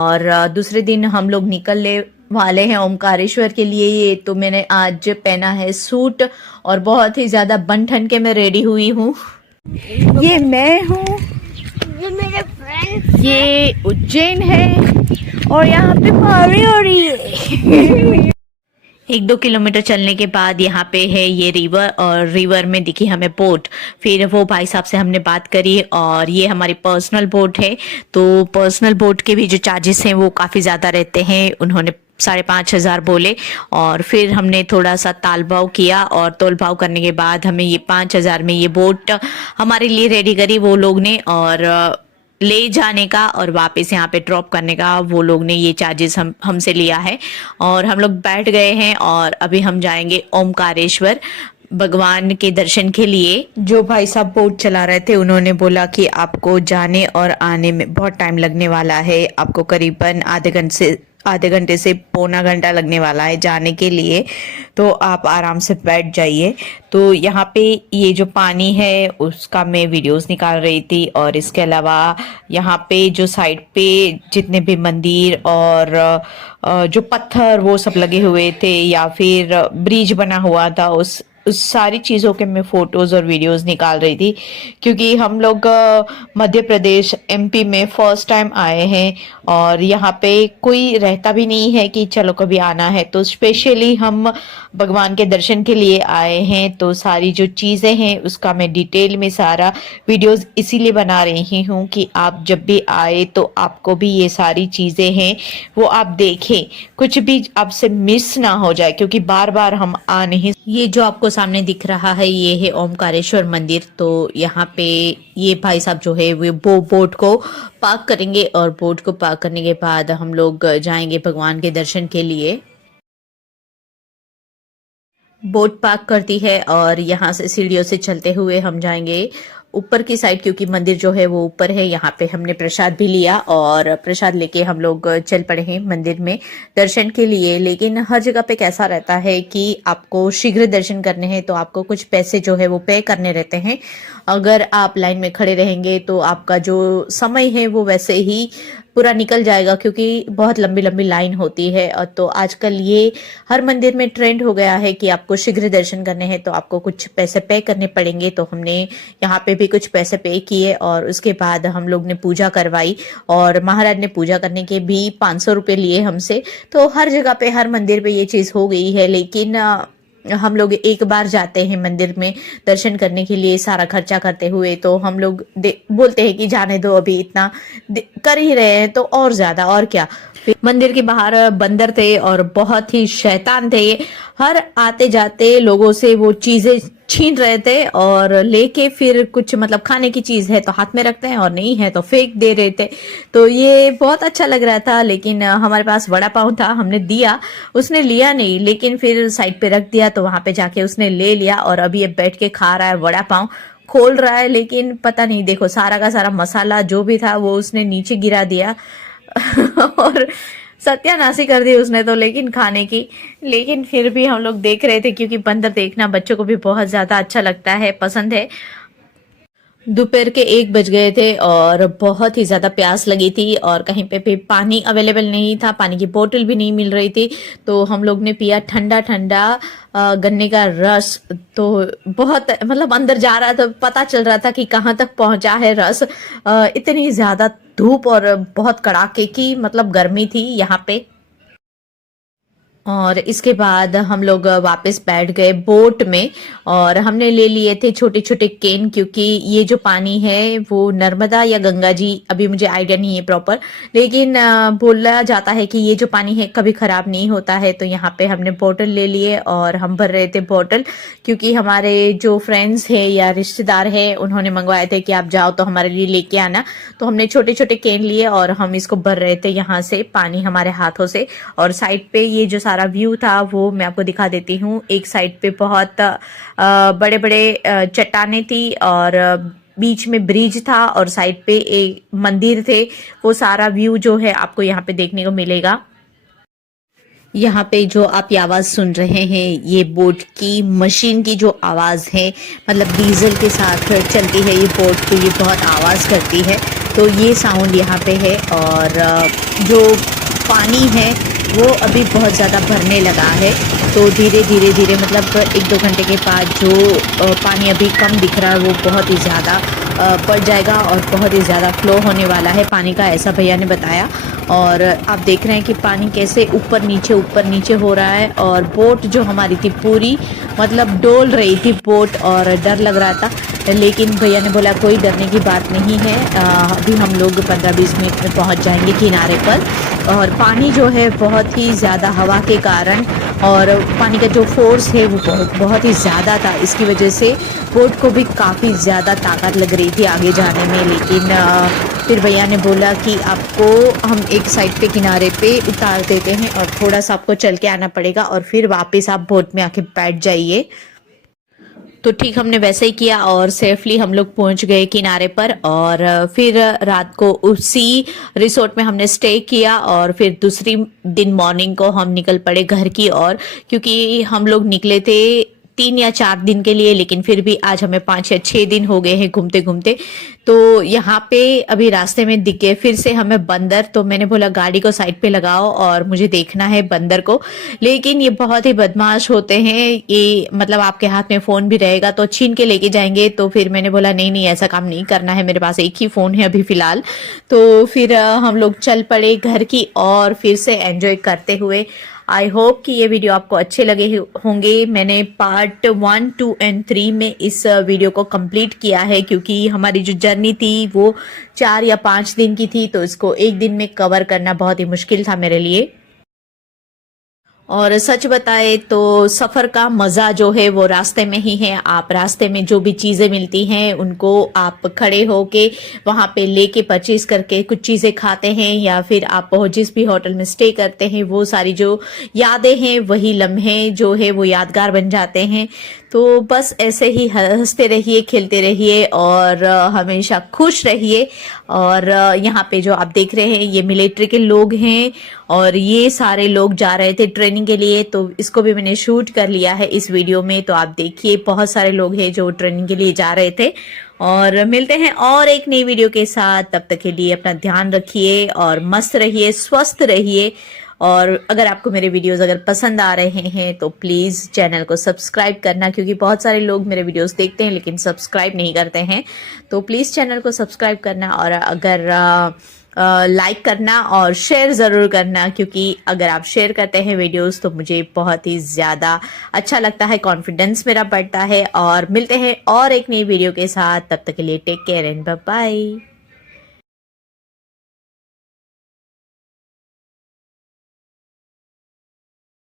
और दूसरे दिन हम लोग निकलने वाले हैं ओमकारेश्वर के लिए। ये तो मैंने आज पहना है सूट और बहुत ही ज्यादा बन ठन के मैं रेडी हुई हूँ। ये मैं हूँ, ये मेरे फ्रेंड, ये उज्जैन है और यहाँ पे बारिश हो रही है। 1-2 किलोमीटर चलने के बाद यहाँ पे है ये रिवर और रिवर में दिखी हमें बोट। फिर वो भाई साहब से हमने बात करी और ये हमारी पर्सनल बोट है। तो पर्सनल बोट के भी जो चार्जेस हैं वो काफ़ी ज़्यादा रहते हैं। उन्होंने 5,500 बोले और फिर हमने थोड़ा सा ताल भाव किया और तोल भाव करने के बाद हमें ये 5,000 में ये बोट हमारे लिए रेडी करी वो लोग ने। और ले जाने का और वापस यहाँ पे ड्रॉप करने का वो लोग ने ये चार्जेस हमसे लिया है। और हम लोग बैठ गए हैं और अभी हम जाएंगे ओमकारेश्वर भगवान के दर्शन के लिए। जो भाई साहब बोट चला रहे थे उन्होंने बोला कि आपको जाने और आने में बहुत टाइम लगने वाला है, आपको करीबन आधे घंटे से पौना घंटा लगने वाला है जाने के लिए, तो आप आराम से बैठ जाइए। तो यहाँ पे ये जो पानी है उसका मैं वीडियोस निकाल रही थी और इसके अलावा यहाँ पे जो साइड पे जितने भी मंदिर और जो पत्थर वो सब लगे हुए थे या फिर ब्रिज बना हुआ था उस सारी चीज़ों के मैं फोटोज़ और वीडियोस निकाल रही थी। क्योंकि हम लोग मध्य प्रदेश एमपी में फर्स्ट टाइम आए हैं और यहाँ पे कोई रहता भी नहीं है कि चलो कभी आना है, तो स्पेशली हम भगवान के दर्शन के लिए आए हैं। तो सारी जो चीज़ें हैं उसका मैं डिटेल में सारा वीडियोस इसीलिए बना रही हूँ कि आप जब भी आए तो आपको भी ये सारी चीज़ें हैं वो आप देखें, कुछ भी आपसे मिस ना हो जाए, क्योंकि बार बार हम आ नहीं। ये जो आपको सामने दिख रहा है ये है ओमकारेश्वर मंदिर। तो यहाँ पे ये भाई साहब जो है वो बोट को पार्क करेंगे और बोट को पार्क करने के बाद हम लोग जाएंगे भगवान के दर्शन के लिए। बोट पार्क करती है और यहाँ से सीढ़ियों से चलते हुए हम जाएंगे ऊपर की साइड, क्योंकि मंदिर जो है वो ऊपर है। यहाँ पे हमने प्रसाद भी लिया और प्रसाद लेके हम लोग चल पड़े हैं मंदिर में दर्शन के लिए। लेकिन हर जगह पे कैसा रहता है कि आपको शीघ्र दर्शन करने हैं तो आपको कुछ पैसे जो है वो पे करने रहते हैं। अगर आप लाइन में खड़े रहेंगे तो आपका जो समय है वो वैसे ही पूरा निकल जाएगा, क्योंकि बहुत लंबी लंबी लाइन होती है। और तो आजकल ये हर मंदिर में ट्रेंड हो गया है कि आपको शीघ्र दर्शन करने हैं तो आपको कुछ पैसे पे करने पड़ेंगे। तो हमने यहाँ पे भी कुछ पैसे पे किए और उसके बाद हम लोग ने पूजा करवाई और महाराज ने पूजा करने के भी 500 रुपये लिए हमसे। तो हर जगह पे हर मंदिर पे ये चीज़ हो गई है, लेकिन हम लोग एक बार जाते हैं मंदिर में दर्शन करने के लिए सारा खर्चा करते हुए, तो हम लोग बोलते हैं कि जाने दो, अभी इतना कर ही रहे हैं तो और ज्यादा और क्या। फिर मंदिर के बाहर बंदर थे और बहुत ही शैतान थे ये, हर आते जाते लोगों से वो चीजें छीन रहे थे और लेके फिर कुछ मतलब खाने की चीज है तो हाथ में रखते हैं और नहीं है तो फेंक दे रहे थे। तो ये बहुत अच्छा लग रहा था, लेकिन हमारे पास वड़ा पाव था, हमने दिया, उसने लिया नहीं, लेकिन फिर साइड पे रख दिया। तो वहां पे जाके उसने ले लिया और अभी ये बैठ के खा रहा है, वड़ा पाव खोल रहा है। लेकिन पता नहीं, देखो सारा का सारा मसाला जो भी था वो उसने नीचे गिरा दिया और सत्यानाशी कर दी उसने तो, लेकिन खाने की। लेकिन फिर भी हम लोग देख रहे थे, क्योंकि बंदर देखना बच्चों को भी बहुत ज्यादा अच्छा लगता है, पसंद है। दोपहर के 1 बज गए थे और बहुत ही ज्यादा प्यास लगी थी और कहीं पे भी पानी अवेलेबल नहीं था, पानी की बोतल भी नहीं मिल रही थी। तो हम लोग ने पिया ठंडा ठंडा गन्ने का रस। तो बहुत मतलब अंदर जा रहा था, पता चल रहा था कि कहाँ तक पहुंचा है रस। इतनी ज्यादा धूप और बहुत कड़ाके की मतलब गर्मी थी यहाँ पे। और इसके बाद हम लोग वापस बैठ गए बोट में और हमने ले लिए थे छोटे छोटे केन, क्योंकि ये जो पानी है वो नर्मदा या गंगा जी, अभी मुझे आइडिया नहीं है प्रॉपर, लेकिन बोला जाता है कि ये जो पानी है कभी खराब नहीं होता है। तो यहाँ पे हमने बोतल ले लिए और हम भर रहे थे बोतल, क्योंकि हमारे जो फ्रेंड्स हैं या रिश्तेदार हैं उन्होंने मंगवाए थे कि आप जाओ तो हमारे लिए लेके आना। तो हमने छोटे छोटे केन लिए और हम इसको भर रहे थे यहाँ से पानी हमारे हाथों से। और साइड पे ये जो सारा व्यू था वो मैं आपको दिखा देती हूँ। एक साइड पे बहुत बड़े बड़े चट्टाने थी और बीच में ब्रिज था और साइड पे एक मंदिर थे। वो सारा व्यू जो है आपको यहाँ पे देखने को मिलेगा। यहाँ पे जो आप ये आवाज सुन रहे हैं ये बोट की मशीन की जो आवाज है, मतलब डीजल के साथ चलती है ये बोट, तो ये बहुत आवाज करती है। तो ये साउंड यहाँ पे है। और जो पानी है वो अभी बहुत ज़्यादा भरने लगा है, तो धीरे धीरे मतलब 1-2 घंटे के बाद जो पानी अभी कम दिख रहा है वो बहुत ही ज़्यादा बढ़ जाएगा और बहुत ही ज़्यादा फ्लो होने वाला है पानी का, ऐसा भैया ने बताया। और आप देख रहे हैं कि पानी कैसे ऊपर नीचे हो रहा है। और बोट जो हमारी थी पूरी मतलब डोल रही थी बोट, और डर लग रहा था, लेकिन भैया ने बोला कोई डरने की बात नहीं है, अभी हम लोग 15-20 मिनट में पहुंच जाएंगे किनारे पर। और पानी जो है बहुत ही ज़्यादा हवा के कारण और पानी का जो फोर्स है वो बहुत ही ज़्यादा था, इसकी वजह से बोट को भी काफ़ी ज़्यादा ताकत लग रही थी आगे जाने में। लेकिन फिर भैया ने बोला कि आपको हम एक साइड पे किनारे पे उतार देते हैं और थोड़ा सा आपको चल के आना पड़ेगा और फिर वापस आप बोट में आके बैठ जाइए। तो ठीक हमने वैसे ही किया और सेफली हम लोग पहुंच गए किनारे पर। और फिर रात को उसी रिसोर्ट में हमने स्टे किया और फिर दूसरी दिन मॉर्निंग को हम निकल पड़े घर की ओर, क्योंकि हम लोग निकले थे 3 या 4 दिन के लिए, लेकिन फिर भी आज हमें 5 या 6 दिन हो गए हैं घूमते घूमते। तो यहाँ पे अभी रास्ते में दिख गए फिर से हमें बंदर, तो मैंने बोला गाड़ी को साइड पे लगाओ और मुझे देखना है बंदर को। लेकिन ये बहुत ही बदमाश होते हैं, ये मतलब आपके हाथ में फोन भी रहेगा तो छीन के लेके जाएंगे। तो फिर मैंने बोला नहीं ऐसा काम नहीं करना है, मेरे पास एक ही फोन है अभी फिलहाल। तो फिर हम लोग चल पड़े घर की और फिर से एंजॉय करते हुए। आई होप कि ये वीडियो आपको अच्छे लगे होंगे। मैंने पार्ट 1, 2 एंड 3 में इस वीडियो को कंप्लीट किया है, क्योंकि हमारी जो जर्नी थी वो 4 या 5 दिन की थी, तो इसको एक दिन में कवर करना बहुत ही मुश्किल था मेरे लिए। और सच बताए तो सफर का मजा जो है वो रास्ते में ही है। आप रास्ते में जो भी चीजें मिलती हैं उनको आप खड़े होके वहां पे लेके परचेज करके कुछ चीजें खाते हैं, या फिर आप जिस भी होटल में स्टे करते हैं वो सारी जो यादें हैं वही लम्हे जो है वो यादगार बन जाते हैं। तो बस ऐसे ही हंसते रहिए, खेलते रहिए और हमेशा खुश रहिए। और यहाँ पे जो आप देख रहे हैं ये मिलिट्री के लोग हैं और ये सारे लोग जा रहे थे ट्रेनिंग के लिए, तो इसको भी मैंने शूट कर लिया है इस वीडियो में। तो आप देखिए बहुत सारे लोग हैं जो ट्रेनिंग के लिए जा रहे थे। और मिलते हैं और एक नई वीडियो के साथ, तब तक के लिए अपना ध्यान रखिए और मस्त रहिए, स्वस्थ रहिए। और अगर आपको मेरे वीडियोस अगर पसंद आ रहे हैं तो प्लीज़ चैनल को सब्सक्राइब करना, क्योंकि बहुत सारे लोग मेरे वीडियोस देखते हैं लेकिन सब्सक्राइब नहीं करते हैं। तो प्लीज़ चैनल को सब्सक्राइब करना और अगर लाइक करना और शेयर ज़रूर करना, क्योंकि अगर आप शेयर करते हैं वीडियोस तो मुझे बहुत ही ज़्यादा अच्छा लगता है, कॉन्फिडेंस मेरा बढ़ता है। और मिलते हैं और एक नई वीडियो के साथ, तब तक के लिए take care and bye bye.